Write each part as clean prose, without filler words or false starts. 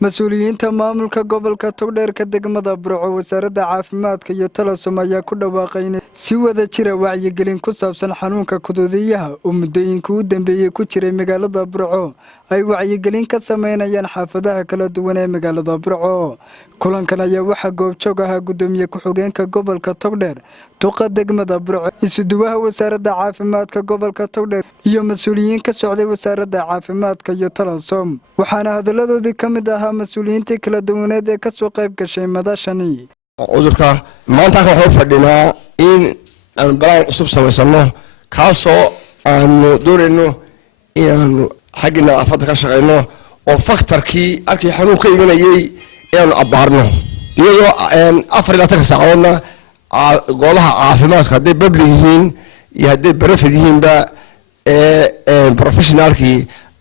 mas-uuliyiinta maamulka gobolka togdher ka degmada Burco wasarada caafimadka iyo talasom ayaa ku dhawaaqay in si wada jira wacyigelin ku saabsan xanuunka kuduudiyaha oo muddooyinka u dambeeyay ku jiray magaalada Burco ay wacyigelin ka samaynayaan xafaaha kala duwan ee magaalada Burco. kulankan ayaa waxa goobjoog ah gudoomiye ku-xigeenka gobolka togdher duqa degmada Burco isuduwaha wasarada caafimadka gobolka togdher iyo mas-uuliyiin ka socday wasarada caafimadka iyo talasom waxaana hadaladoodii ka mid ah mas-uuliyiinta kala duwaneed ee ka soo qayb gashay madashani. cudurka maanta waxaan fadhinaa in aan balaan cusub samaysano kaasoo aan doonayno in xagga nadaafadda ka shaqeyno oo faktarkii halkii xanuun ka imanayay inaan abaarno iyadoo 24 saacadoodna goobaha caafimaadka hadday public yihiin iyo hadday private yihiinba professionalkii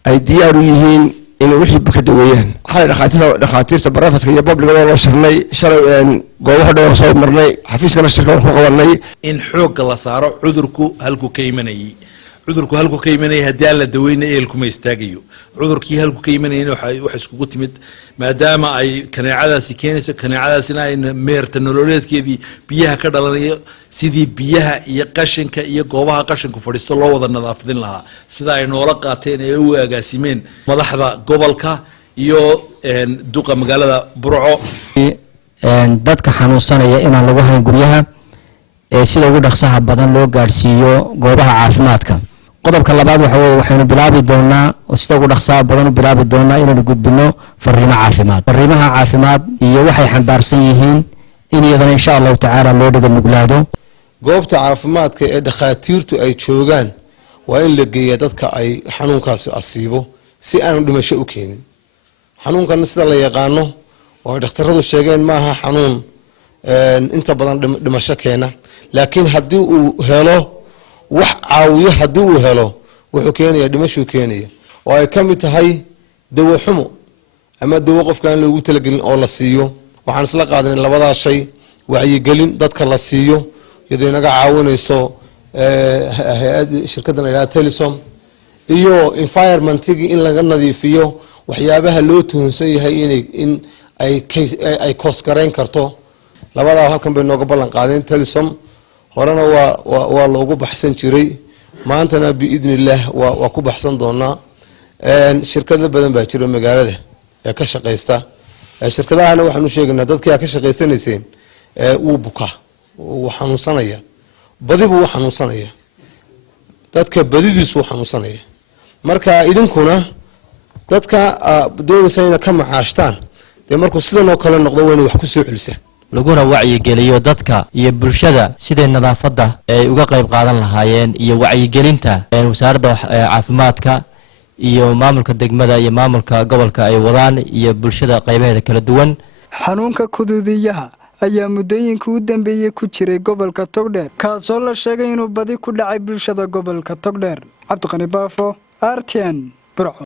ay diyaar u yihiin in wixii ka daweeyaan. xalay dhakhaatiirta private iyo public loo shirnay shalay goobaha dhowr soo marnay xafiiskana shirkada ku qabanay in xoog la saaro cudurku halku ka imanayay. cudurku halku ka imanayay hadii la daweeyna eelku ma istaagayo. cudurkii halku ka imanayay waxa iskugu timid maadaama ay kaneecadaasi keenayso kaneecadaasina ay meerta nololeedkeedii biyaha ka dhalanayo sidii biyaha iyo qashinka iyo goobaha qashinku fadhiisto loo wada nadaafadin lahaa sida ay noola qaateen ee u agaasimeen madaxda gobolka iyo duqa magaalada Burco. dadka xanuunsanaya inaan lagu hayn guryaha sida ugu dhaqsaha badan loo gaarsiiyo goobaha caafimaadka. qodobka labaad waxaynu bilaabi doonaa oo sida ugu dhaqsaha badan u bilaabi doonaa inaynu gudbino fariimaha caafimaad. fariimaha caafimaad iyo waxay xambaarsan yihiin in iyadana insha Allah tacaala loo dhigo muglaado. goobta caafimaadka ee dhakhaatiirtu ay joogaan waa in la geeyo dadka ay xanuunkaasi asiibo si aan dhimasho u keenin. xanuunkan sida la yaqaano oo dhakhtaradu sheegeen maaha xanuun inta badan dhimasho keena laakiin haddii uu helo wax caawiyo haddii uu helo wuxuu keenayaa dhimasho keenaya oo ay ka mid tahay dawo xumo ama dawo qofka aan loogu talagelin oo la siiyo. waxaan isla qaadanay labadaas shay wacyigelin dadka la siiyo iyadoo inaga caawinayso shirkadda la yiraahdo telesom iyo environmentigii in laga nadiifiyo waxyaabaha loo tuhunsan yahay in ay koos-gareyn karto. labadaa halkan bay nooga ballan qaadeen telesom horena waa loogu baxsan jiray maantana biidnillaah waa ku baxsan doonaa. shirkado badan baa jira magaalada ee ka shaqeysta shirkadahana waxaan u sheegaynaa dadkii ka shaqeysanayseen uu buka uu xanuunsanaya badibu uu xanuunsanaya dadka badidiisu xanuunsanaya marka idinkuna dadka doonaysa ka macaashtaan de markuu sidan oo kale noqdo weyn wax ku soo celisa laguna wacyigeliyo dadka iyo bulshada sidee nadaafadda ay uga qayb qaadan lahaayeen iyo wacyigelinta wasaaradda caafimaadka iyo maamulka degmada iyo maamulka gobolka ay wadaan iyo bulshada qaybaheeda kala duwan. xanuunka kuduudiyaha ayaa muddooyinka u dambeeyay ku jiray gobolka togdher kaasoo la sheegay inuu badi ku dhacay bulshada gobolka togdher. cabdiqani baafo RTN Burco.